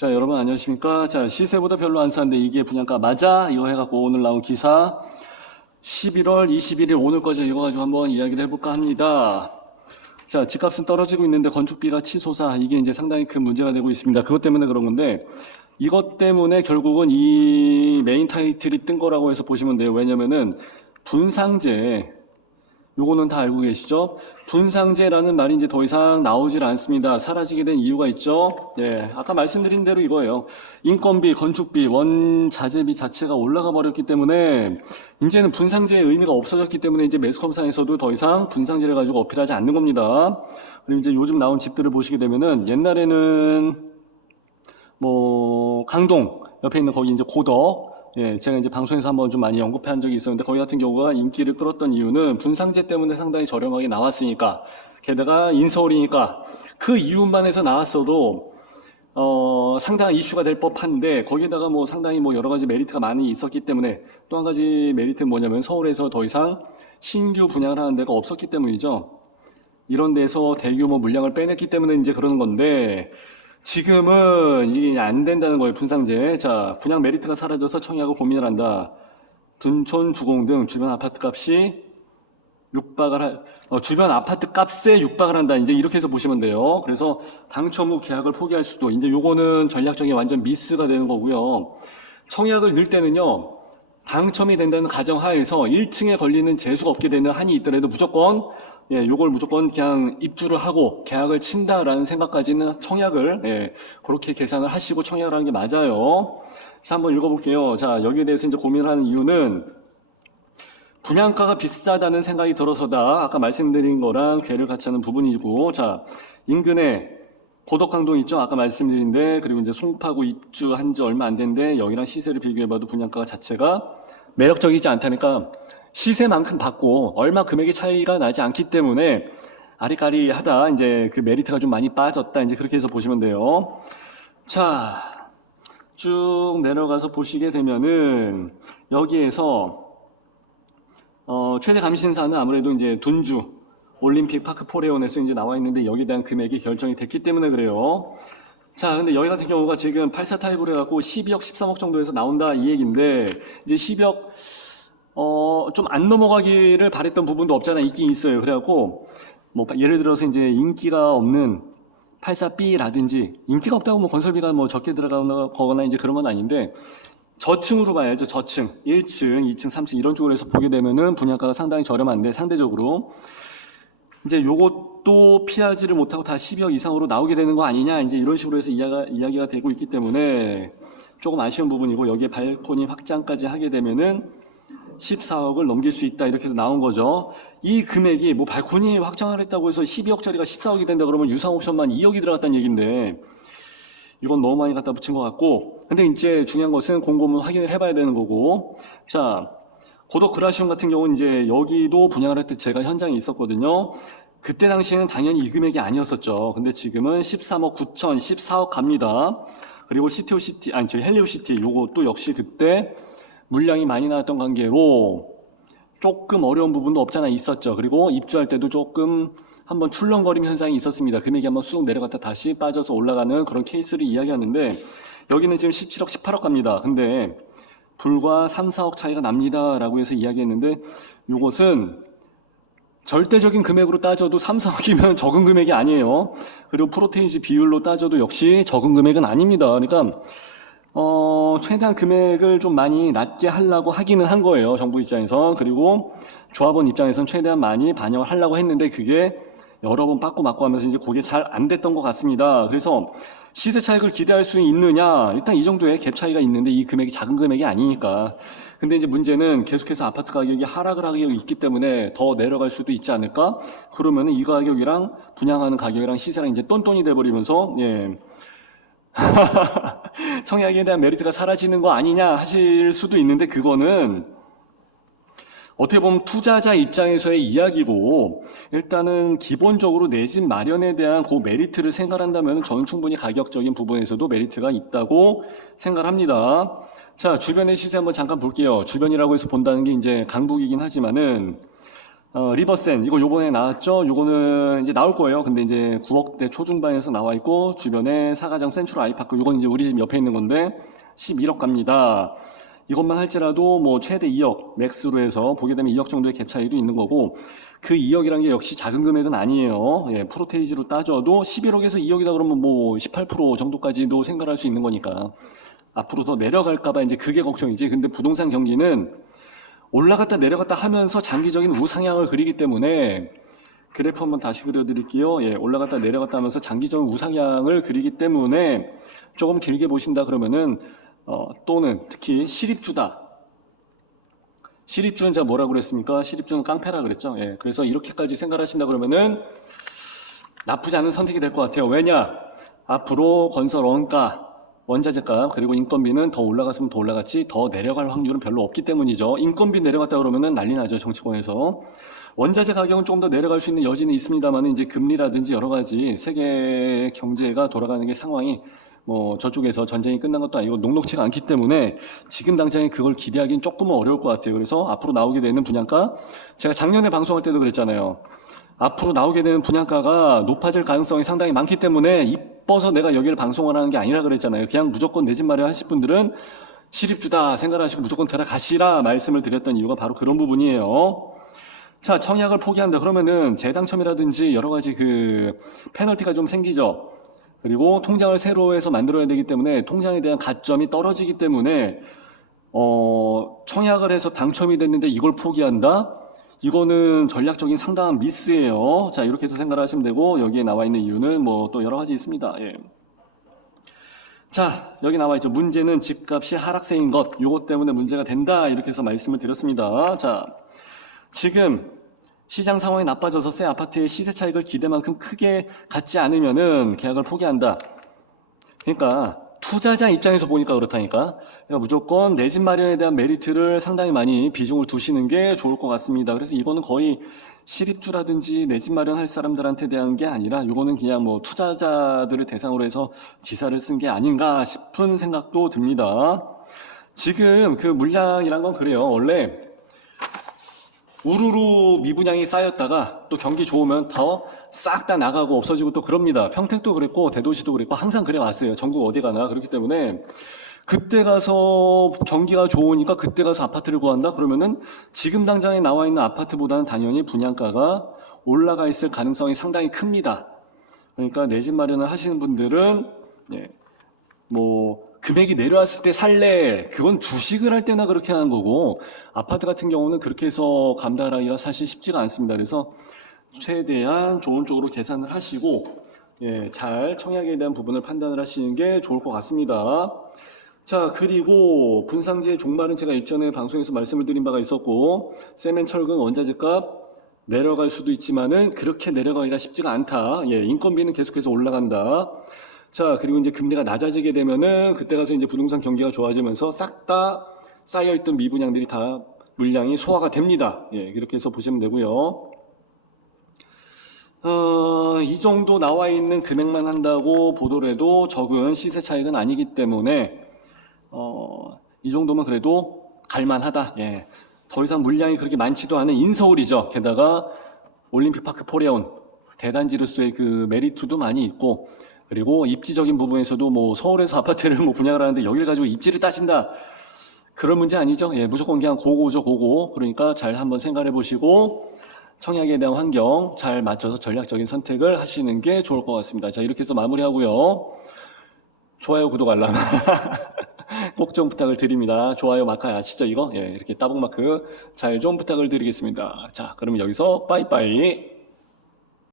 자, 여러분 안녕하십니까? 자, 시세보다 별로 안 쌌는데 이게 분양가 맞아? 이거 해갖고 오늘 나온 기사 11월 21일 오늘까지 이거 가지고 한번 이야기를 해볼까 합니다. 자, 집값은 떨어지고 있는데 건축비가 치솟아 이게 이제 상당히 큰 문제가 되고 있습니다. 그것 때문에 그런 건데 이것 때문에 결국은 이 메인 타이틀이 뜬 거라고 해서 보시면 돼요. 왜냐면은 분상제 요거는 다 알고 계시죠? 분상제라는 말이 이제 더 이상 나오질 않습니다. 사라지게 된 이유가 있죠? 예, 아까 말씀드린 대로 이거예요. 인건비, 건축비, 원자재비 자체가 올라가 버렸기 때문에 이제는 분상제의 의미가 없어졌기 때문에 이제 매스컴상에서도 더 이상 분상제를 가지고 어필하지 않는 겁니다. 그리고 이제 요즘 나온 집들을 보시게 되면은 옛날에는 뭐 강동 옆에 있는 거기 이제 고덕 예, 제가 이제 방송에서 한번 좀 많이 언급한 적이 있었는데 거기 같은 경우가 인기를 끌었던 이유는 분상제 때문에 상당히 저렴하게 나왔으니까 게다가 인서울이니까 그 이유만 해서 나왔어도 상당한 이슈가 될 법한데 거기에다가 뭐 상당히 뭐 여러 가지 메리트가 많이 있었기 때문에 또 한 가지 메리트는 뭐냐면 서울에서 더 이상 신규 분양을 하는 데가 없었기 때문이죠. 이런 데서 대규모 물량을 빼냈기 때문에 이제 그러는 건데 지금은 이게 안 된다는 거예요, 분상제. 자, 분양 메리트가 사라져서 청약을 고민을 한다. 둔촌, 주공 등 주변 아파트 값이 주변 아파트 값에 육박을 한다. 이제 이렇게 해서 보시면 돼요. 그래서 당첨 후 계약을 포기할 수도. 이제 요거는 전략적인 완전 미스가 되는 거고요. 청약을 넣을 때는요, 당첨이 된다는 가정하에서 1층에 걸리는 재수가 없게 되는 한이 있더라도 무조건 요걸 무조건 그냥 입주를 하고 계약을 친다라는 생각까지는 청약을 그렇게 계산을 하시고 청약을 하는 게 맞아요. 자, 한번 읽어볼게요. 자, 여기에 대해서 이제 고민을 하는 이유는 분양가가 비싸다는 생각이 들어서다. 아까 말씀드린 거랑 궤를 같이 하는 부분이고, 자, 인근에 고덕강동 있죠? 아까 말씀드린데, 그리고 이제 송파구 입주한 지 얼마 안 됐는데, 여기랑 시세를 비교해봐도 분양가 자체가 매력적이지 않다니까, 시세만큼 받고, 얼마 금액의 차이가 나지 않기 때문에, 아리까리하다. 이제 그 메리트가 좀 많이 빠졌다. 이제 그렇게 해서 보시면 돼요. 자, 쭉 내려가서 보시게 되면은, 여기에서, 최대 감신사는 아무래도 이제 둔주, 올림픽 파크 포레온에서 이제 나와 있는데 여기에 대한 금액이 결정이 됐기 때문에 그래요. 자, 근데 여기 같은 경우가 지금 84 타입으로 해갖고 12억, 13억 정도에서 나온다 이 얘기인데 이제 12억, 좀 안 넘어가기를 바랬던 부분도 없잖아. 있긴 있어요. 그래갖고 뭐 예를 들어서 이제 인기가 없는 84B라든지 인기가 없다고 뭐 건설비가 뭐 적게 들어가거나 이제 그런 건 아닌데 저층으로 봐야죠. 저층. 1층, 2층, 3층 이런 쪽으로 해서 보게 되면은 분양가가 상당히 저렴한데 상대적으로 이제 요것도 피하지를 못하고 다 12억 이상으로 나오게 되는 거 아니냐 이제 이런 식으로 해서 이야기가 되고 있기 때문에 조금 아쉬운 부분이고 여기에 발코니 확장까지 하게 되면은 14억을 넘길 수 있다 이렇게 해서 나온 거죠. 이 금액이 뭐 발코니 확장을 했다고 해서 12억짜리가 14억이 된다 그러면 유상 옵션만 2억이 들어갔다는 얘기인데 이건 너무 많이 갖다 붙인 것 같고 근데 이제 중요한 것은 곰곰은 확인을 해봐야 되는 거고 자 고덕 그라시움 같은 경우는 이제 여기도 분양을 할 때 제가 현장에 있었거든요. 그때 당시에는 당연히 이 금액이 아니었었죠. 근데 지금은 13억 9천, 14억 갑니다. 그리고 시티오시티, 아니, 저희 헬리오시티, 요것도 역시 그때 물량이 많이 나왔던 관계로 조금 어려운 부분도 없잖아 있었죠. 그리고 입주할 때도 조금 한번 출렁거림 현상이 있었습니다. 금액이 한번 쑥 내려갔다 다시 빠져서 올라가는 그런 케이스를 이야기하는데 여기는 지금 17억, 18억 갑니다. 근데 불과 3, 4억 차이가 납니다 라고 해서 이야기했는데 이것은 절대적인 금액으로 따져도 3, 4억이면 적은 금액이 아니에요. 그리고 프로테이지 비율로 따져도 역시 적은 금액은 아닙니다. 그러니까 최대한 금액을 좀 많이 낮게 하려고 하기는 한 거예요. 정부 입장에선. 그리고 조합원 입장에선 최대한 많이 반영을 하려고 했는데 그게 여러 번 빠꾸 맞고 하면서 이제 그게 잘 안 됐던 것 같습니다. 그래서 시세 차익을 기대할 수 있느냐? 일단 이 정도의 갭 차이가 있는데 이 금액이 작은 금액이 아니니까. 근데 이제 문제는 계속해서 아파트 가격이 하락을 하고 있기 때문에 더 내려갈 수도 있지 않을까? 그러면은 이 가격이랑 분양하는 가격이랑 시세랑 이제 똔똔이 돼버리면서, 예. 청약에 대한 메리트가 사라지는 거 아니냐 하실 수도 있는데 그거는 어떻게 보면 투자자 입장에서의 이야기고 일단은 기본적으로 내 집 마련에 대한 그 메리트를 생각한다면 저는 충분히 가격적인 부분에서도 메리트가 있다고 생각합니다. 자, 주변의 시세 한번 잠깐 볼게요. 주변이라고 해서 본다는 게 이제 강북이긴 하지만은 리버센, 이거 요번에 나왔죠? 요거는 이제 나올 거예요. 근데 이제 9억대 초중반에서 나와 있고, 주변에 사가정 센츄럴 아이파크, 요건 이제 우리 집 옆에 있는 건데, 11억 갑니다. 이것만 할지라도 뭐 최대 2억, 맥스로 해서 보게 되면 2억 정도의 갭 차이도 있는 거고, 그 2억이란 게 역시 작은 금액은 아니에요. 예, 프로테이지로 따져도 11억에서 2억이다 그러면 뭐 18% 정도까지도 생각할 수 있는 거니까. 앞으로 더 내려갈까봐 이제 그게 걱정이지. 근데 부동산 경기는 올라갔다 내려갔다 하면서 장기적인 우상향을 그리기 때문에 그래프 한번 다시 그려드릴게요. 예, 올라갔다 내려갔다 하면서 장기적인 우상향을 그리기 때문에 조금 길게 보신다 그러면은 또는 특히 시립주다. 시립주는 제가 뭐라고 그랬습니까? 시립주는 깡패라 그랬죠. 예, 그래서 이렇게까지 생각하신다 그러면은 나쁘지 않은 선택이 될 것 같아요. 왜냐? 앞으로 건설 원가 원자재값 그리고 인건비는 더 올라갔으면 더 올라갔지 더 내려갈 확률은 별로 없기 때문이죠. 인건비 내려갔다 그러면은 난리 나죠. 정치권에서. 원자재 가격은 조금 더 내려갈 수 있는 여지는 있습니다만 이제 금리라든지 여러 가지 세계 경제가 돌아가는 게 상황이 뭐 저쪽에서 전쟁이 끝난 것도 아니고 녹록치가 않기 때문에 지금 당장에 그걸 기대하기는 조금은 어려울 것 같아요. 그래서 앞으로 나오게 되는 분양가 제가 작년에 방송할 때도 그랬잖아요. 앞으로 나오게 되는 분양가가 높아질 가능성이 상당히 많기 때문에 이뻐서 내가 여기를 방송을 하는 게 아니라 그랬잖아요. 그냥 무조건 내 집 마련하실 분들은 시립주다 생각하시고 무조건 들어가시라 말씀을 드렸던 이유가 바로 그런 부분이에요. 자, 청약을 포기한다 그러면은 재당첨이라든지 여러 가지 그 페널티가 좀 생기죠. 그리고 통장을 새로 해서 만들어야 되기 때문에 통장에 대한 가점이 떨어지기 때문에 청약을 해서 당첨이 됐는데 이걸 포기한다? 이거는 전략적인 상당한 미스예요. 자, 이렇게 해서 생각을 하시면 되고 여기에 나와 있는 이유는 뭐 또 여러 가지 있습니다. 예. 자, 여기 나와 있죠. 문제는 집값이 하락세인 것. 요것 때문에 문제가 된다. 이렇게 해서 말씀을 드렸습니다. 자, 지금 시장 상황이 나빠져서 새 아파트의 시세 차익을 기대만큼 크게 갖지 않으면은 계약을 포기한다. 그러니까 투자자 입장에서 보니까 그렇다니까. 그러니까 무조건 내 집 마련에 대한 메리트를 상당히 많이 비중을 두시는 게 좋을 것 같습니다. 그래서 이거는 거의 실입주라든지 내 집 마련할 사람들한테 대한 게 아니라 이거는 그냥 뭐 투자자들을 대상으로 해서 기사를 쓴 게 아닌가 싶은 생각도 듭니다. 지금 그 물량이란 건 그래요. 원래 우르르 미분양이 쌓였다가 또 경기 좋으면 더 싹 다 나가고 없어지고 또 그럽니다. 평택도 그랬고 대도시도 그랬고 항상 그래 왔어요. 전국 어디 가나. 그렇기 때문에 그때 가서 경기가 좋으니까 그때 가서 아파트를 구한다? 그러면은 지금 당장에 나와 있는 아파트보다는 당연히 분양가가 올라가 있을 가능성이 상당히 큽니다. 그러니까 내 집 마련을 하시는 분들은 뭐 금액이 내려왔을 때 살래. 그건 주식을 할 때나 그렇게 하는 거고 아파트 같은 경우는 그렇게 해서 감당하기가 사실 쉽지가 않습니다. 그래서 최대한 좋은 쪽으로 계산을 하시고 잘 청약에 대한 부분을 판단을 하시는 게 좋을 것 같습니다. 자, 그리고 분상지의 종말은 제가 일전에 방송에서 말씀을 드린 바가 있었고 세멘 철근 원자재값 내려갈 수도 있지만은 그렇게 내려가기가 쉽지가 않다. 인건비는 계속해서 올라간다. 자, 그리고 이제 금리가 낮아지게 되면은 그때 가서 이제 부동산 경기가 좋아지면서 싹 다 쌓여있던 미분양들이 다 물량이 소화가 됩니다. 이렇게 해서 보시면 되고요. 이 정도 나와 있는 금액만 한다고 보더라도 적은 시세 차익은 아니기 때문에 이 정도면 그래도 갈만하다. 더 이상 물량이 그렇게 많지도 않은 인서울이죠. 게다가 올림픽파크 포레온 대단지로서의 그 메리트도 많이 있고 그리고 입지적인 부분에서도 뭐 서울에서 아파트를 뭐 분양을 하는데 여기를 가지고 입지를 따진다. 그런 문제 아니죠. 무조건 그냥 고고죠, 고고. 그러니까 잘 한번 생각해 보시고 청약에 대한 환경 잘 맞춰서 전략적인 선택을 하시는 게 좋을 것 같습니다. 자, 이렇게 해서 마무리하고요. 좋아요, 구독, 알람 꼭 좀 부탁을 드립니다. 좋아요 마크 아시죠 이거? 이렇게 따봉 마크 잘 좀 부탁을 드리겠습니다. 자, 그럼 여기서 빠이빠이.